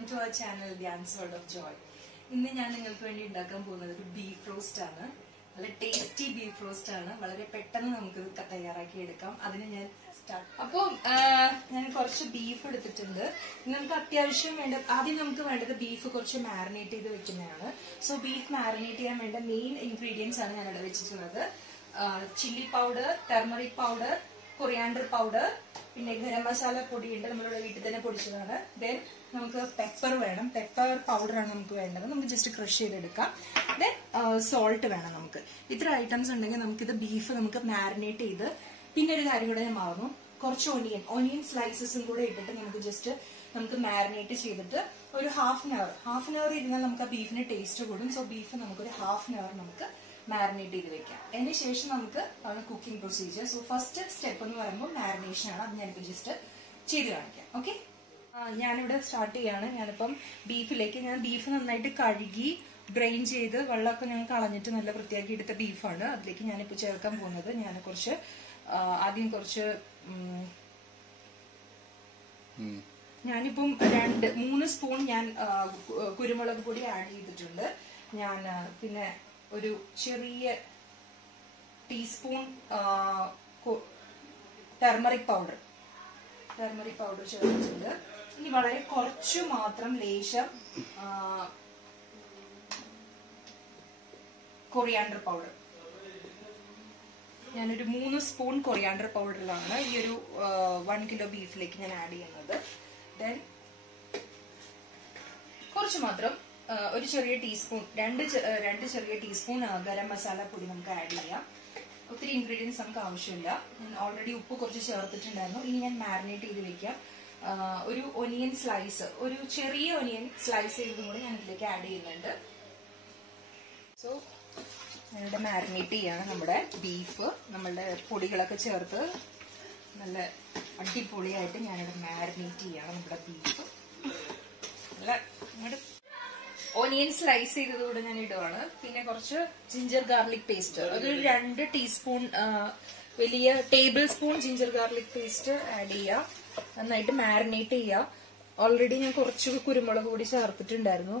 Welcome to our channel Dhyan's world of joy. ഇന്ന് ഞാൻ നിങ്ങൾക്ക് വേണ്ടി ഉണ്ടാക്കാൻ പോകുന്നത് ഒരു ബീഫ് റോസ്റ്റ് ആണ്. നല്ല ടേസ്റ്റി ബീഫ് റോസ്റ്റ് ആണ്. വളരെ പെട്ടെന്ന് നമുക്ക് തയ്യാറാക്കി എടുക്കാം. അതിന് ഞാൻ അപ്പോൾ ഞാൻ കുറച്ച് ബീഫ് എടുത്തിട്ടുണ്ട്. നമുക്ക് അത്യാവശ്യം ആദ്യം നമുക്ക് വേണ്ടത് ബീഫ് കുറച്ച് മാരിനേറ്റ് ചെയ്ത് വെക്കുന്നതാണ്. സോ ബീഫ് മാരിനേറ്റ് ചെയ്യാൻ വേണ്ട മെയിൻ ഇൻഗ്രീഡിയൻസ് ആണ് ഞാൻ ഇവിടെ വെച്ചിട്ടുള്ളത്. Chilli powder, turmeric powder, coriander powder, പിന്നെ ഗരം മസാല പൊടിയുണ്ട്, നമ്മളിവിടെ വീട്ടിൽ തന്നെ പൊടിച്ചതാണ്. ദെൻ നമുക്ക് പെപ്പർ വേണം, പെപ്പർ പൗഡറാണ് നമുക്ക് വേണ്ടത്. നമുക്ക് ജസ്റ്റ് ക്രഷ് ചെയ്തെടുക്കാം. ദെൻ സോൾട്ട് വേണം നമുക്ക്. ഇത്ര ഐറ്റംസ് ഉണ്ടെങ്കിൽ നമുക്കിത് ബീഫ് നമുക്ക് മാരിനേറ്റ് ചെയ്ത്, പിന്നെ ഒരു കാര്യം കൂടെ ഞാൻ മറന്നു, കുറച്ച് ഓണിയൻ സ്ലൈസസും കൂടെ ഇട്ടിട്ട് നമുക്ക് മാരിനേറ്റ് ചെയ്തിട്ട് ഒരു ഹാഫ് ആൻ അവർ ഇരുന്നാൽ നമുക്ക് ആ ബീഫിന് ടേസ്റ്റ് കൂടും. സോ ബീഫ് നമുക്കൊരു ഹാഫ് ആൻ അവർ നമുക്ക് മാരിനേറ്റ് ചെയ്ത് വെക്കാം. അതിന് ശേഷം നമുക്ക് cooking procedure. So first step എന്ന് പറയുമ്പോൾ മാരിനേഷൻ ആണ്. അത് ഞാനിപ്പോൾ ജസ്റ്റ് ചെയ്ത് കാണിക്കാം. ഓക്കെ, ഞാനിവിടെ സ്റ്റാർട്ട് ചെയ്യാണ്. ഞാനിപ്പം ഞാൻ ബീഫ് നന്നായിട്ട് കഴുകി ഡ്രെയിൻ ചെയ്ത് വെള്ളമൊക്കെ ഞാൻ കളഞ്ഞിട്ട് നല്ല വൃത്തിയാക്കി എടുത്ത ബീഫാണ്. അതിലേക്ക് ഞാനിപ്പോൾ ചേർക്കാൻ പോകുന്നത് ആദ്യം കുറച്ച് ഞാനിപ്പം 3 സ്പൂൺ ഞാൻ കുരുമുളക് പൊടി ആഡ് ചെയ്തിട്ടുണ്ട്. ഞാൻ പിന്നെ ഒരു ചെറിയ ടീസ്പൂൺ ടെർമറിക് പൗഡർ ചേർത്തിട്ടുണ്ട്. ഇനി വളരെ കുറച്ചു മാത്രം ലേശം കൊറിയാണ്ടർ പൗഡർ. ഞാനൊരു 3 സ്പൂൺ കൊറിയാണ്ടർ പൗഡറിലാണ് ഈ ഒരു 1 കിലോ ബീഫിലേക്ക് ഞാൻ ആഡ് ചെയ്യുന്നത്. ദെൻ കുറച്ച് മാത്രം ഒരു ചെറിയ ടീസ്പൂൺ, രണ്ട് ചെറിയ ടീസ്പൂൺ ഗരം മസാല പൊടി നമുക്ക് ആഡ് ചെയ്യാം. ഒത്തിരി ഇൻഗ്രീഡിയൻസ് നമുക്ക് ആവശ്യമില്ല. ഞാൻ ഓൾറെഡി ഉപ്പ് കുറച്ച് ചേർത്തിട്ടുണ്ടായിരുന്നു. ഇനി ഞാൻ മാരിനേറ്റ് ചെയ്ത് വെക്കാം. ഒരു ഒനിയൻ സ്ലൈസ്, ഒരു ചെറിയ ഒനിയൻ സ്ലൈസ് ചെയ്തതും കൂടെ ഞാൻ ഇതിലേക്ക് ആഡ് ചെയ്യുന്നുണ്ട്. സോ ഞാനിവിടെ മാരിനേറ്റ് ചെയ്യാണ് നമ്മുടെ ബീഫ്. നമ്മളുടെ പൊടികളൊക്കെ ചേർത്ത് നല്ല അടിപൊളിയായിട്ട് ഞാനിവിടെ മാരിനേറ്റ് ചെയ്യാണ് നമ്മുടെ ബീഫ്. നല്ല ഓനിയൻ സ്ലൈസ് ചെയ്തതുകൂടെ ഞാൻ ഇടുവാണ്. പിന്നെ കുറച്ച് ജിഞ്ചർ ഗാർലിക് പേസ്റ്റ്, ഒരു 2 ടീസ്പൂൺ വലിയ table spoon ginger garlic paste add ചെയ്യുക. നന്നായിട്ട് മാരിനേറ്റ് ചെയ്യുക. ഓൾറെഡി ഞാൻ കുറച്ച് കുരുമുളക് പൊടി ചേർത്തിട്ടുണ്ടായിരുന്നു.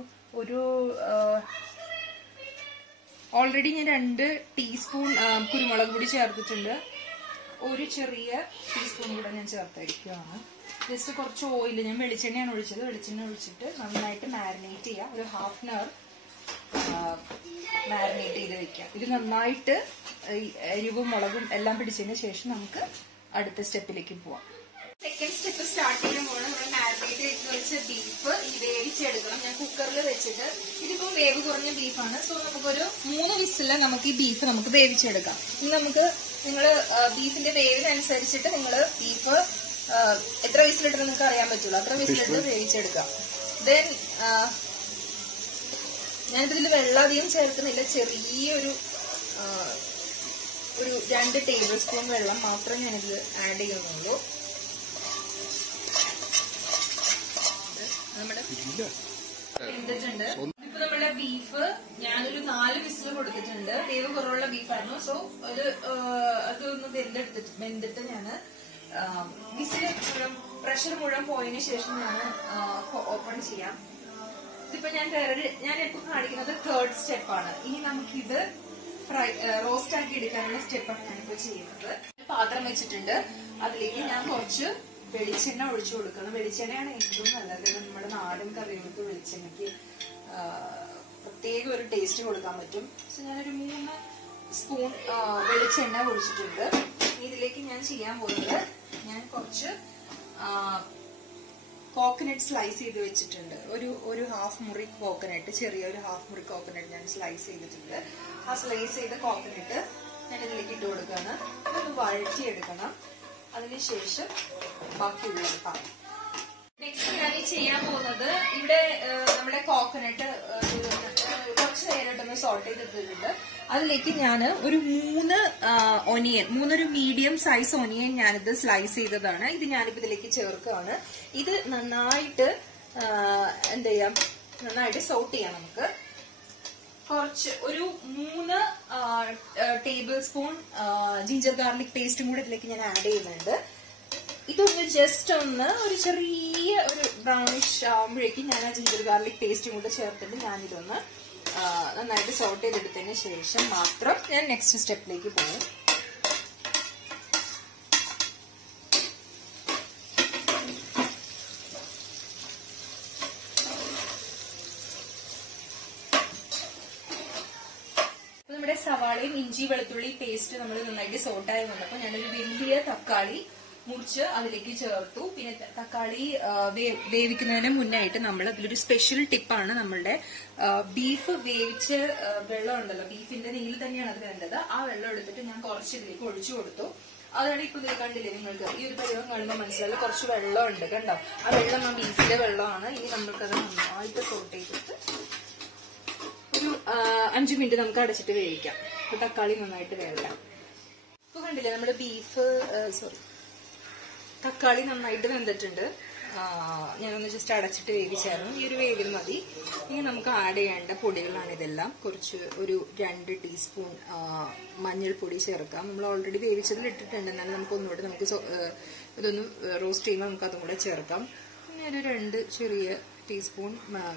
ഓൾറെഡി ഞാൻ 2 ടീസ്പൂൺ കുരുമുളക് പൊടി ചേർത്തിട്ടുണ്ട്. ഒരു ചെറിയ ടീസ്പൂൺ കൂടെ ഞാൻ ചേർത്തിരിക്കുകയാണ്. ജസ്റ്റ് കുറച്ച് ഓയിൽ, ഞാൻ വെളിച്ചെണ്ണയാണ് ഒഴിച്ചത്. വെളിച്ചെണ്ണ ഒഴിച്ചിട്ട് നന്നായിട്ട് മാരിനേറ്റ് ചെയ്യാം. ഒരു ഹാഫ് ആൻ അവർ മാരിനേറ്റ് ചെയ്ത് വെക്കാം. ഇത് നന്നായിട്ട് എരിവും മുളകും എല്ലാം പിടിച്ചതിന് ശേഷം നമുക്ക് അടുത്ത സ്റ്റെപ്പിലേക്ക് പോവാം. സെക്കൻഡ് സ്റ്റെപ്പ് സ്റ്റാർട്ട് ചെയ്യുമ്പോൾ നമ്മൾ മാരിനേറ്റ് ചെയ്ത് വെച്ച ബീഫ് വേവിച്ചെടുക്കണം. ഞാൻ കുക്കറിൽ വെച്ചിട്ട്, ഇതിപ്പോ വേവ് കുറഞ്ഞ ബീഫാണ്. സോ നമുക്കൊരു 3 വിസില് നമുക്ക് ഈ ബീഫ് നമുക്ക് വേവിച്ചെടുക്കാം. ഇനി നിങ്ങള് ബീഫിന്റെ വേവിനനുസരിച്ചിട്ട് നിങ്ങള് ബീഫ് എത്ര വിസിലിട്ട് നിങ്ങൾക്ക് അറിയാൻ പറ്റുള്ളൂ അത്ര വിസിലിട്ട് വേവിച്ചെടുക്കാം. ദെൻ ഞാനിതിൽ വെള്ളം അധികം ചേർക്കുന്നില്ല. ചെറിയൊരു 2 ടേബിൾ സ്പൂൺ വെള്ളം മാത്രം ഞാനിത് ആഡ് ചെയ്യുന്നുള്ളൂ. വെന്തിട്ടുണ്ട്. ഇപ്പൊ നമ്മുടെ ബീഫ് ഞാനൊരു 4 വിസിൽ കൊടുത്തിട്ടുണ്ട്. വേവ് കുറവുള്ള ബീഫായിരുന്നു. സോ അതൊന്ന് വെന്തിട്ട് ഞാന് പ്രഷർ മുഴുവൻ പോയതിനു ശേഷം ഞാൻ ഓപ്പൺ ചെയ്യാം. ഇതിപ്പോ ഞാനിപ്പോ കാണിക്കുന്നത് 3rd സ്റ്റെപ്പാണ്. ഇനി നമുക്കിത് റോസ്റ്റ് ആക്കി എടുക്കാനുള്ള സ്റ്റെപ്പാണ് ഞാനിപ്പോ ചെയ്യുന്നത്. പാത്രം വെച്ചിട്ടുണ്ട്. അതിലേക്ക് ഞാൻ കുറച്ച് വെളിച്ചെണ്ണ ഒഴിച്ചു കൊടുക്കണം. വെളിച്ചെണ്ണയാണ് ഏറ്റവും നല്ലത്. നമ്മുടെ നാടൻ കറികൾക്ക് വെളിച്ചെണ്ണയ്ക്ക് പ്രത്യേക ഒരു ടേസ്റ്റ് കൊടുക്കാൻ പറ്റും. സോ ഞാനൊരു 3 സ്പൂൺ വെളിച്ചെണ്ണ ഒഴിച്ചിട്ടുണ്ട്. ഇതിലേക്ക് ഞാൻ ചെയ്യാൻ പോകുന്നത്, ഞാൻ കുറച്ച് കോക്കനട്ട് സ്ലൈസ് ചെയ്ത് വെച്ചിട്ടുണ്ട്. ഒരു ഹാഫ് മുറി കോക്കനട്ട്, ചെറിയൊരു ഹാഫ് മുറി കോക്കനട്ട് ഞാൻ സ്ലൈസ് ചെയ്തിട്ടുണ്ട്. ആ സ്ലൈസ് ചെയ്ത കോക്കനട്ട് ഞാൻ ഇതിലേക്ക് ഇട്ട് കൊടുക്കുകയാണ്. ഇതൊന്ന് വഴറ്റിയെടുക്കണം. അതിനുശേഷം ബാക്കിയുള്ളത് പറയാം. നെക്സ്റ്റ് ഞാൻ ചെയ്യാൻ പോകുന്നത്, ഇവിടെ നമ്മുടെ കോക്കനട്ട് കുറച്ച് നേരിട്ടൊന്ന് സോൾട്ട് ചെയ്തിട്ടുണ്ട്. അതിലേക്ക് ഞാൻ ഒരു 3 മീഡിയം സൈസ് ഒനിയൻ ഞാനിത് സ്ലൈസ് ചെയ്തതാണ്. ഇത് ഞാനിപ്പോ ഇതിലേക്ക് ചേർക്കുകയാണ്. ഇത് നന്നായിട്ട് നന്നായിട്ട് സോട്ട് ചെയ്യാം. നമുക്ക് കുറച്ച് ഒരു 3 ടേബിൾ സ്പൂൺ ജിഞ്ചർ ഗാർലിക് പേസ്റ്റും കൂടെ ഇതിലേക്ക് ഞാൻ ആഡ് ചെയ്യുന്നുണ്ട്. ഇതൊന്ന് ജസ്റ്റ് ഒന്ന് ഒരു ചെറിയ ഒരു ബ്രൗണിഷ് ആകുമ്പോഴേക്കും ഞാൻ ആ ജിഞ്ചർ ഗാർലിക് പേസ്റ്റും കൂടെ ചേർത്തിട്ട് ഞാനിതൊന്ന് നന്നായിട്ട് സോട്ട് ചെയ്തെടുത്തതിന് ശേഷം മാത്രം ഞാൻ നെക്സ്റ്റ് സ്റ്റെപ്പിലേക്ക് പോകും. നമ്മുടെ സവാളയും ഇഞ്ചി വെളുത്തുള്ളി പേസ്റ്റ് നമ്മൾ നന്നായിട്ട് സോട്ടായി വന്നപ്പോൾ ഞാനൊരു വലിയ തക്കാളി മുറിച്ച് അതിലേക്ക് ചേർത്തു. പിന്നെ തക്കാളി വേവിക്കുന്നതിന് മുന്നായിട്ട് നമ്മൾ അതിലൊരു സ്പെഷ്യൽ ടിപ്പാണ്. നമ്മളുടെ ബീഫ് വേവിച്ച വെള്ളം ഉണ്ടല്ലോ, ബീഫിന്റെ നെയ്യിൽ തന്നെയാണ് അത് വേണ്ടത്. ആ വെള്ളം എടുത്തിട്ട് ഞാൻ കുറച്ച് ഇതിലേക്ക് ഒഴിച്ചു കൊടുത്തു. അതാണ് ഇപ്പൊ ഇതിൽ കണ്ടില്ലേ നിങ്ങൾക്ക്, ഈ ഒരു പരിവം കാണുമ്പോൾ മനസ്സിലായി കുറച്ച് വെള്ളം ഉണ്ട് കണ്ടോ. ആ വെള്ളം ആ ബീഫിന്റെ വെള്ളമാണ്. ഇനി നമ്മൾക്കത് നന്നായിട്ട് സോട്ട് ചെയ്തിട്ട് ഒരു 5 മിനിറ്റ് നമുക്ക് അടച്ചിട്ട് വേവിക്കാം. അപ്പൊ തക്കാളി നന്നായിട്ട് വേവിക്കാം. ഇപ്പൊ കണ്ടില്ലേ നമ്മുടെ ബീഫ് തക്കാളി നന്നായിട്ട് വെന്തിട്ടുണ്ട്. ഞാനൊന്ന് ജസ്റ്റ് അടച്ചിട്ട് വേവിച്ചായിരുന്നു. ഈ ഒരു വേവിൽ മതി. ഇനി നമുക്ക് ആഡ് ചെയ്യേണ്ട പൊടികളാണ് ഇതെല്ലാം. ഒരു 2 ടീസ്പൂൺ മഞ്ഞൾപ്പൊടി ചേർക്കാം. നമ്മൾ ഓൾറെഡി വേവിച്ചതിൽ ഇട്ടിട്ടുണ്ട്, എന്നാലും നമുക്ക് ഒന്നുകൂടെ ഇതൊന്ന് റോസ്റ്റ് ചെയ്യുമ്പോൾ നമുക്ക് അതും കൂടെ ചേർക്കാം. പിന്നെ ഒരു 2 ചെറിയ ടീസ്പൂൺ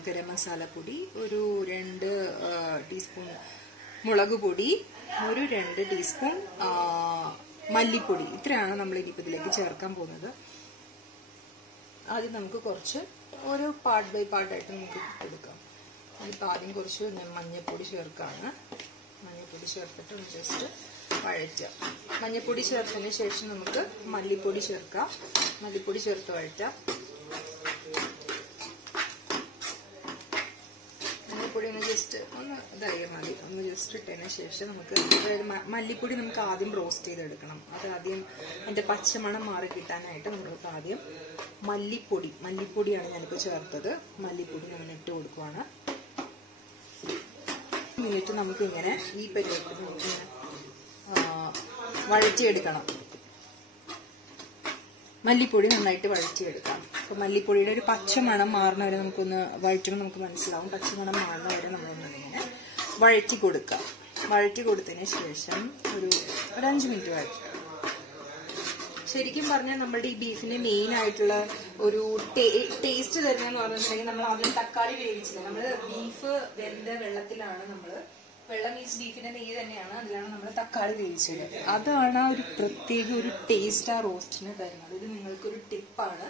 ഗരം മസാലപ്പൊടി, ഒരു 2 ടീസ്പൂൺ മുളക് പൊടി, ഒരു 2 ടീസ്പൂൺ മല്ലിപ്പൊടി. ഇത്രയാണ് നമ്മൾ ഇനിയിപ്പോൾ ഇതിലേക്ക് ചേർക്കാൻ പോകുന്നത്. ആദ്യം നമുക്ക് കുറച്ച് ഓരോ പാർട്ട് ബൈ പാർട്ടായിട്ട് നമുക്ക് എടുക്കാം. അതിപ്പോൾ ആദ്യം കുറച്ച് മഞ്ഞൾപ്പൊടി ചേർക്കാണ്. മഞ്ഞൾപ്പൊടി ചേർത്തിട്ട് ജസ്റ്റ് വഴറ്റുക. മഞ്ഞൾപ്പൊടി ചേർത്തതിന് ശേഷം നമുക്ക് മല്ലിപ്പൊടി ചേർക്കാം. മല്ലിപ്പൊടി ചേർത്ത് വഴറ്റാം. മല്ലിപ്പൊടി ഒന്ന് ജസ്റ്റ് ഒന്ന് ഇതായി മതി. ഒന്ന് ജസ്റ്റ് ഇട്ടതിന് ശേഷം നമുക്ക് മല്ലിപ്പൊടി നമുക്ക് ആദ്യം റോസ്റ്റ് ചെയ്തെടുക്കണം. അത് ആദ്യം അതിന്റെ പച്ചമണം മാറി കിട്ടാനായിട്ട് നമുക്ക് ആദ്യം മല്ലിപ്പൊടിയാണ് ഞാനിപ്പോൾ ചേർത്തത്. മല്ലിപ്പൊടി നമ്മൾ ഇട്ട് കൊടുക്കുവാണ്. മിനിറ്റ് നമുക്കിങ്ങനെ ഈ പരിവത്തിൽ നമുക്കിങ്ങനെ വഴറ്റിയെടുക്കണം. മല്ലിപ്പൊടി നന്നായിട്ട് വഴറ്റിയെടുക്കാം. അപ്പൊ മല്ലിപ്പൊടിയുടെ ഒരു പച്ചമണം മാറുന്ന വരെ നമുക്കൊന്ന് വഴറ്റുമ്പോൾ നമുക്ക് മനസ്സിലാവും. പച്ചമണം മാറുന്ന വരെ നമ്മളൊന്നിങ്ങനെ വഴറ്റി കൊടുക്കാം. വഴറ്റി കൊടുത്തതിന് ശേഷം ഒരു 5 മിനിറ്റ് വഴറ്റുക. ശരിക്കും പറഞ്ഞാൽ നമ്മുടെ ഈ ബീഫിന്റെ മെയിൻ ആയിട്ടുള്ള ഒരു ടേസ്റ്റ് തരുന്നതെന്ന് പറഞ്ഞിട്ടുണ്ടെങ്കിൽ നമ്മൾ ആദ്യം തക്കാളി വേവിച്ചില്ല. നമ്മള് ബീഫ് വെന്ത വെള്ളത്തിലാണ് വെള്ളം മീൻസ് ബീഫിന്റെ നെയ്യ് തന്നെയാണ്, അതിലാണ് നമ്മൾ തക്കാളി വേവിച്ചത്. അതാണ് ആ ഒരു പ്രത്യേക ഒരു ടേസ്റ്റ് ആ റോസ്റ്റിന് തരുന്നത്. ഇത് നിങ്ങൾക്കൊരു ടിപ്പാണ്.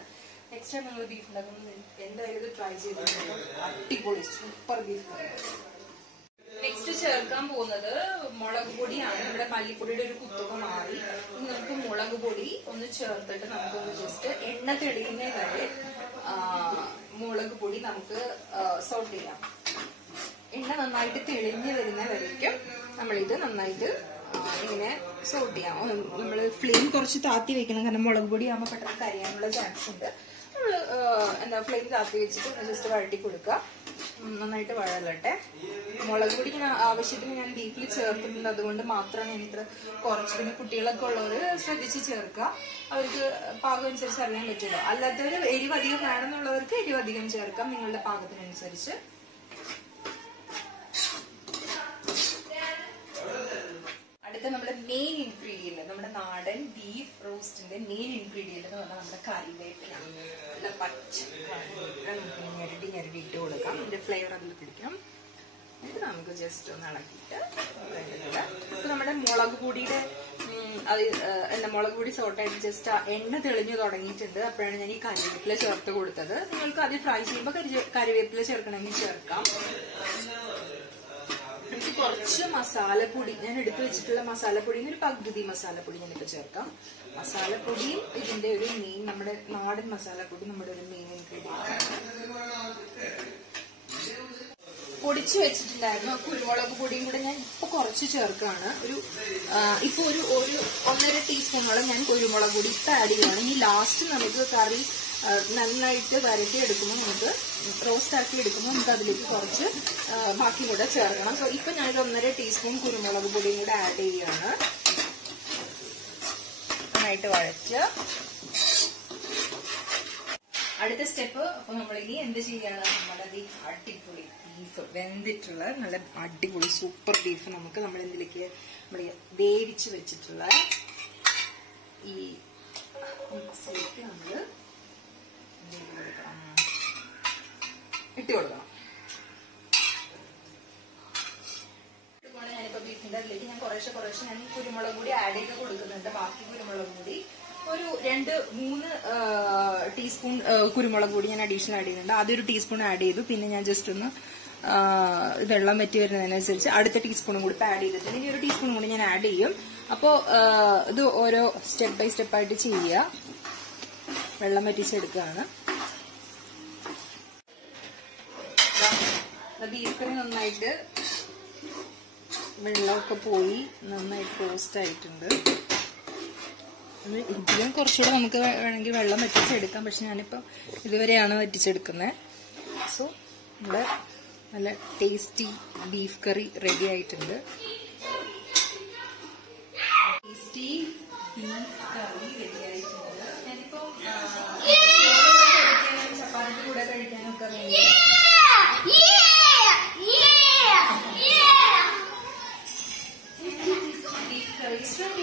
നെക്സ്റ്റ് ടൈം നിങ്ങൾ ബീഫ് ഉണ്ടാക്കുമ്പോൾ എന്തായാലും ഇത് ട്രൈ ചെയ്തിട്ടുണ്ട്. അടിപൊളി സൂപ്പർ ബീഫ്. നെക്സ്റ്റ് ചേർക്കാൻ പോകുന്നത് മുളക് പൊടിയാണ്. നമ്മുടെ മല്ലിപ്പൊടിയുടെ ഒരു കുത്തൊക്കെ മാറി. ഇനി നമുക്ക് മുളക് പൊടി ഒന്ന് ചേർത്തിട്ട് നമുക്കൊന്ന് ജസ്റ്റ് എണ്ണ തെളിയുന്ന വരെ മുളക് പൊടി നമുക്ക് സോട്ട് ചെയ്യാം. എണ്ണ നന്നായിട്ട് തെളിഞ്ഞ് വരുന്ന വരയ്ക്കും നമ്മളിത് നന്നായിട്ട് ഇങ്ങനെ സോട്ട് ചെയ്യാം. നമ്മൾ ഫ്ലെയിം കുറച്ച് താത്തി വെക്കണം, കാരണം മുളക് പൊടി ആകുമ്പോൾ പെട്ടെന്ന് കരിയാനുള്ള ചാൻസ് ഉണ്ട്. നമ്മൾ ഫ്ലെയിം താത്തി വെച്ചിട്ട് ജസ്റ്റ് വഴട്ടി കൊടുക്കുക. നന്നായിട്ട് വഴലട്ടെ. മുളക് പൊടി ആവശ്യത്തിന് ഞാൻ ബീഫിൽ ചേർത്തിട്ടുണ്ട്, അതുകൊണ്ട് മാത്രമാണ് ഞാൻ ഇത്ര കുറച്ച്. പിന്നെ കുട്ടികളൊക്കെ ഉള്ളവർ ശ്രദ്ധിച്ച് ചേർക്കുക. അവർക്ക് പാകം അനുസരിച്ച് അറിയാൻ പറ്റുമല്ലോ. അല്ലാത്തവർ എരിവ് അധികം വേണമെന്നുള്ളവർക്ക് എരിവ് അധികം ചേർക്കാം, നിങ്ങളുടെ പാകത്തിനനുസരിച്ച്. അടുത്ത നമ്മുടെ മെയിൻ ഇൻഗ്രീഡിയന്റ്, നമ്മുടെ നാടൻ ബീഫ് റോസ്റ്റിന്റെ മെയിൻ ഇൻഗ്രീഡിയന്റ് എന്ന് പറഞ്ഞാൽ നമ്മുടെ കറിവേപ്പിലാണ്. നല്ല പച്ച നമുക്ക് ഞെരടി ഇട്ട് കൊടുക്കാം. ഇതിന്റെ ഫ്ലേവർ അതിൽ പിടിക്കാം. ഇത് നമുക്ക് ജസ്റ്റ് ഒന്ന് ഇളക്കിയിട്ട് ഇപ്പൊ നമ്മുടെ മുളക് പൊടിയുടെ മുളക് പൊടി സോട്ടായിട്ട് ജസ്റ്റ് എണ്ണ തെളിഞ്ഞു തുടങ്ങിയിട്ടുണ്ട്. അപ്പോഴാണ് ഞാൻ ഈ കറിവേപ്പില ചേർത്ത് കൊടുത്തത്. നിങ്ങൾക്ക് അത് ഫ്രൈ ചെയ്യുമ്പോൾ കറിവേപ്പില ചേർക്കണമെങ്കിൽ ചേർക്കാം. എനിക്ക് കുറച്ച് മസാലപ്പൊടി ഞാൻ എടുത്തു വെച്ചിട്ടുള്ള മസാലപ്പൊടിയിൽ ഒരു പകുതി മസാലപ്പൊടി ഞാനിപ്പോൾ ചേർക്കാം. മസാലപ്പൊടിയും ഇതിന്റെ ഒരു മെയിൻ, നമ്മുടെ നാടൻ മസാലപ്പൊടി നമ്മുടെ ഒരു മെയിൻ ഇൻഗ്രീഡിയന്റ്. പൊടിച്ചു വെച്ചിട്ടുണ്ടായിരുന്നു കുരുമുളക് പൊടിയും കൂടെ ഞാൻ ഇപ്പൊ കുറച്ച് ചേർക്കാണ്. ഇപ്പൊ ഒരു 1.5 ടീസ്പൂണോളം ഞാൻ കുരുമുളക് പൊടി ഇപ്പൊ ആഡ് ചെയ്യുകയാണ്. ഇനി ലാസ്റ്റ് നമുക്ക് കറി നന്നായിട്ട് വരട്ടി എടുക്കുമ്പോൾ, നമുക്ക് റോസ്റ്റ് ആക്കി എടുക്കുമ്പോൾ നമുക്ക് അതിലേക്ക് കുറച്ച് ബാക്കി കൂടെ ചേർക്കണം. സോ ഇപ്പൊ ഞാനൊരു 1.5 ടീസ്പൂൺ കുരുമുളക് പൊടിയും കൂടെ ആഡ് ചെയ്യുകയാണ്. നന്നായിട്ട് വഴച്ച് അടുത്ത സ്റ്റെപ്പ്. അപ്പൊ നമ്മളിനി എന്ത് ചെയ്യാണ്, നമ്മുടെ അടിപൊളി ബീഫ് വെന്തിട്ടുള്ള നല്ല അടിപൊളി സൂപ്പർ ബീഫ് നമുക്ക് നമ്മൾ വേവിച്ച് വെച്ചിട്ടുള്ള ഈ മിക്സിലേക്ക് നമ്മള് ഇട്ട് കൊടുക്കണം. ഞാനിപ്പോ ബീഫിന്റെ അതിലേക്ക് ഞാൻ കുറേശ്ശെ ഞാൻ കുരുമുളക് പൊടി ആഡ് ചെയ്ത് കൊടുക്കുന്നുണ്ട്. ബാക്കി കുരുമുളക് പൊടി ഒരു 2-3 ടീസ്പൂൺ കുരുമുളക് പൊടി ഞാൻ അഡീഷണൽ ആഡ് ചെയ്യുന്നുണ്ട്. ആദ്യം ഒരു ടീസ്പൂൺ ആഡ് ചെയ്തു. പിന്നെ ഞാൻ ജസ്റ്റ് ഒന്ന് വെള്ളം വറ്റി വരുന്നതിനനുസരിച്ച് അടുത്ത ടീസ്പൂണും കൂടി ആഡ് ചെയ്തിട്ടുണ്ട്. ഇനി ഒരു ടീസ്പൂണും കൂടി ഞാൻ ആഡ് ചെയ്യും. അപ്പോ ഇത് ഓരോ സ്റ്റെപ്പ് ബൈ സ്റ്റെപ്പ് ആയിട്ട് ചെയ്യുക. വെള്ളം വറ്റിച്ചെടുക്കുകയാണ്. ബീഫ് കറി നന്നായിട്ട് വെള്ളമൊക്കെ പോയി നന്നായിട്ട് റോസ്റ്റ് ആയിട്ടുണ്ട്. ഇതിലും കുറച്ചുകൂടെ നമുക്ക് വേണമെങ്കിൽ വെള്ളം വറ്റിച്ചെടുക്കാം. പക്ഷെ ഞാനിപ്പോൾ ഇതുവരെയാണ് വറ്റിച്ചെടുക്കുന്നത്. സോ നമ്മുടെ നല്ല ടേസ്റ്റി ബീഫ് കറി റെഡി ആയിട്ടുണ്ട്. ടേസ്റ്റി ബീഫ് കറി റെഡി ആയിട്ടുണ്ട്. ഞാനിപ്പോൾ ചപ്പാത്തി കൂടെ കഴിക്കാനൊക്കെ വേണ്ടി beef curry ready.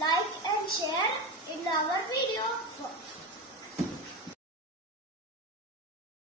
Like and share in our video.